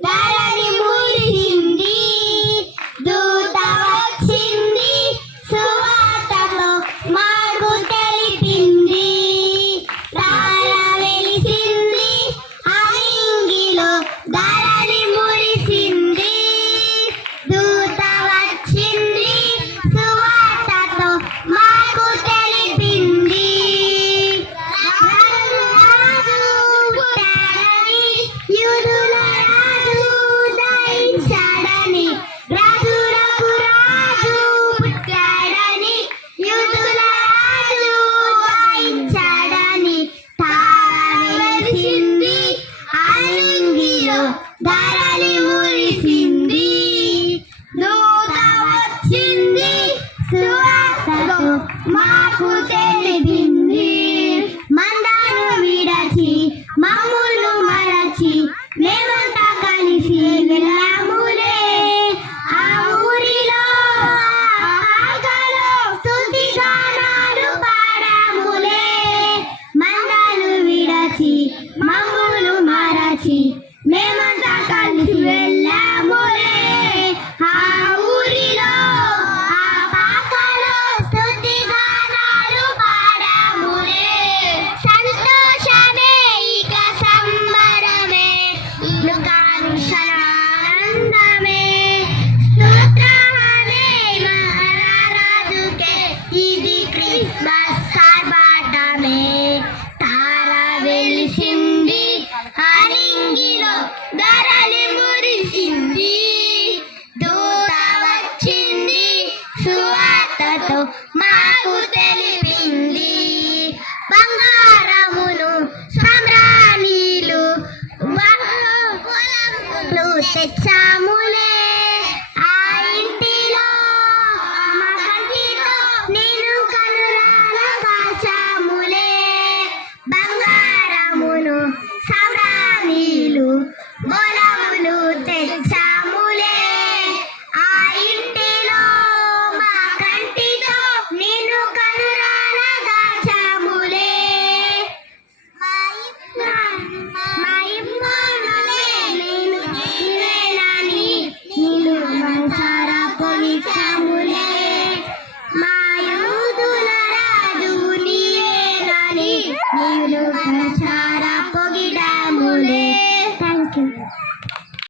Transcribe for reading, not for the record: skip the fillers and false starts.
ధరణి మురిసింది, దూత వచ్చింది, సువార్తతో మాకు తెలిపింది. తార వెలిసింది అలింగిలో, ధరణి మురిసింది, దూత వచ్చింది, సువార్తతో మాకు తెలిపింది. రాజు పుట్టాడని, యూదుల రాజు ఉదయించాడని, రాజులకు రాజు పుట్టాడని, యూదుల రాజు ఉదయించాడని. తార వెలిసింది అలింగిలో, ధరణి మురిసింది, దూత వచ్చింది, సువార్తతో మాకు తెలిపింది. మందను విడచి మమ్మును మరచి మేమంతా కలిసి వెళ్ళాములే. ఆ ఊరిలో ఆకలో స్తుతి గానాలు పాడాములే. మందను విడచి మమ్మును మరచి మేమంతా కలిసి వెళ్ళాములే. ఆ ఊరిలో ఆకలో స్తుతి గానాలు పాడాములే. సంతోషమే ఇక సంబరమే, లోకానుసరానందమే, స్తోత్రమే మహారాజుకే, ఇది క్రిస్మస్ ఆర్భాటమే. తార వెలిసింది అలింగిలో, ధరణి మురిసింది, దూత వచ్చింది, సువార్తతో మాకు తెలిపింది. బంగారమును సామ్రాణిలు పొలములు తెచ్చాము